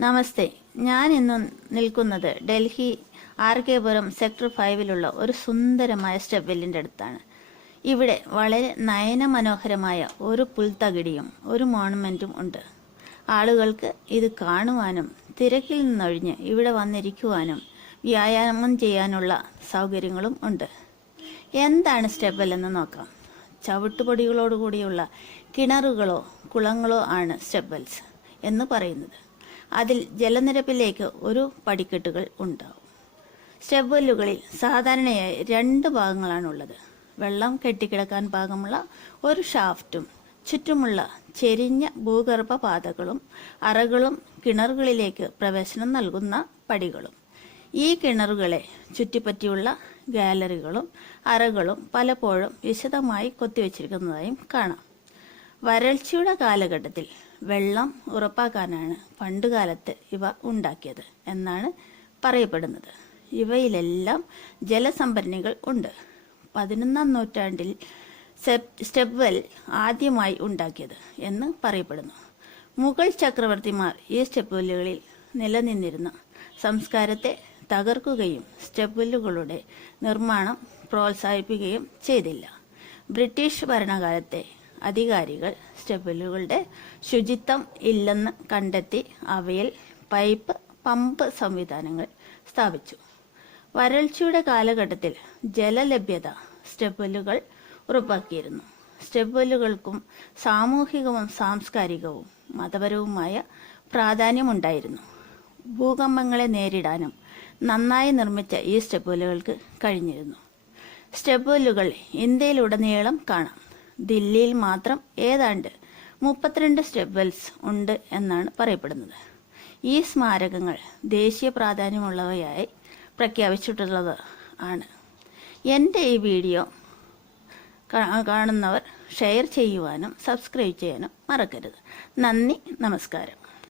നമസ്തേ. ഞാൻ ഇന്ന് നിൽക്കുന്നത് Delhi R K Puram sector ഫൈവിലുള്ള ഒരു സുന്ദരമായ സ്റ്റെപ്പ് വെല്ലിന്റെ അടുത്താണ്. ഇവിടെ വളരെ നയനമനോഹരമായ ഒരു പുൽത്തകിടിയും ഒരു മോണമെന്റും ഉണ്ട്. ആളുകൾക്ക് ഇത് കാണുവാനും തിരക്കിൽ നിന്നൊഴിഞ്ഞ് ഇവിടെ വന്നിരിക്കുവാനും വ്യായാമം ചെയ്യാനുള്ള സൗകര്യങ്ങളും ഉണ്ട്. എന്താണ് സ്റ്റെപ്പ് വെൽ എന്ന് നോക്കാം. ചവിട്ടുപൊടികളോടുകൂടിയുള്ള കിണറുകളോ കുളങ്ങളോ ആണ് സ്റ്റെപ്പ് വെൽസ് എന്ന് പറയുന്നത്. അതിൽ ജലനിരപ്പിലേക്ക് ഒരു പടിക്കെട്ടുകൾ ഉണ്ടാവും. സ്റ്റെബ്വെല്ലുകളിൽ സാധാരണയായി രണ്ട് ഭാഗങ്ങളാണുള്ളത്. വെള്ളം കെട്ടിക്കിടക്കാൻ ഭാഗമുള്ള ഒരു ഷാഫ്റ്റും ചുറ്റുമുള്ള ചെരിഞ്ഞ ഭൂഗർഭ പാതകളും അറകളും കിണറുകളിലേക്ക് പ്രവേശനം നൽകുന്ന പടികളും. ഈ കിണറുകളെ ചുറ്റിപ്പറ്റിയുള്ള ഗാലറികളും അറകളും പലപ്പോഴും വിശദമായി കൊത്തിവെച്ചിരിക്കുന്നതായും കാണാം. വരൾച്ചയുടെ കാലഘട്ടത്തിൽ വെള്ളം ഉറപ്പാക്കാനാണ് പണ്ടുകാലത്ത് ഇവ ഉണ്ടാക്കിയത് എന്നാണ് പറയപ്പെടുന്നത്. ഇവയിലെല്ലാം ജലസംഭരണികൾ ഉണ്ട്. പതിനൊന്നാം നൂറ്റാണ്ടിൽ സ്റ്റെപ്വെൽ ആദ്യമായി ഉണ്ടാക്കിയത് എന്ന് പറയപ്പെടുന്നു. മുഗൾ ചക്രവർത്തിമാർ ഈ സ്റ്റെപ്വെല്ലുകളിൽ നിലനിന്നിരുന്ന സംസ്കാരത്തെ തകർക്കുകയും സ്റ്റെപ്വെല്ലുകളുടെ നിർമ്മാണം പ്രോത്സാഹിപ്പിക്കുകയും ചെയ്തില്ല. ബ്രിട്ടീഷ് ഭരണകാലത്തെ അധികാരികൾ സ്റ്റെബിലുകളുടെ ശുചിത്വം ഇല്ലെന്ന് കണ്ടെത്തി അവയിൽ പൈപ്പ് പമ്പ് സംവിധാനങ്ങൾ സ്ഥാപിച്ചു. വരൾച്ചയുടെ കാലഘട്ടത്തിൽ ജലലഭ്യത സ്റ്റെബലുകൾ ഉറപ്പാക്കിയിരുന്നു. സ്റ്റെബലുകൾക്കും സാമൂഹികവും സാംസ്കാരികവും മതപരവുമായ പ്രാധാന്യമുണ്ടായിരുന്നു. ഭൂകമ്പങ്ങളെ നേരിടാനും നന്നായി നിർമ്മിച്ച ഈ സ്റ്റെബലുകൾക്ക് കഴിഞ്ഞിരുന്നു. സ്റ്റെബലുകൾ ഇന്ത്യയിലുടനീളം കാണാം. ദില്ലിയിൽ മാത്രം ഏതാണ്ട് മുപ്പത്തിരണ്ട് സ്റ്റെപ്പൽസ് ഉണ്ട് എന്നാണ് പറയപ്പെടുന്നത്. ഈ സ്മാരകങ്ങൾ ദേശീയ പ്രാധാന്യമുള്ളവയായി പ്രഖ്യാപിച്ചിട്ടുള്ളത് ആണ്. എന്റെ ഈ വീഡിയോ കാണുന്നവർ ഷെയർ ചെയ്യുവാനും സബ്സ്ക്രൈബ് ചെയ്യാനും മറക്കരുത്. നന്ദി നമസ്കാരം.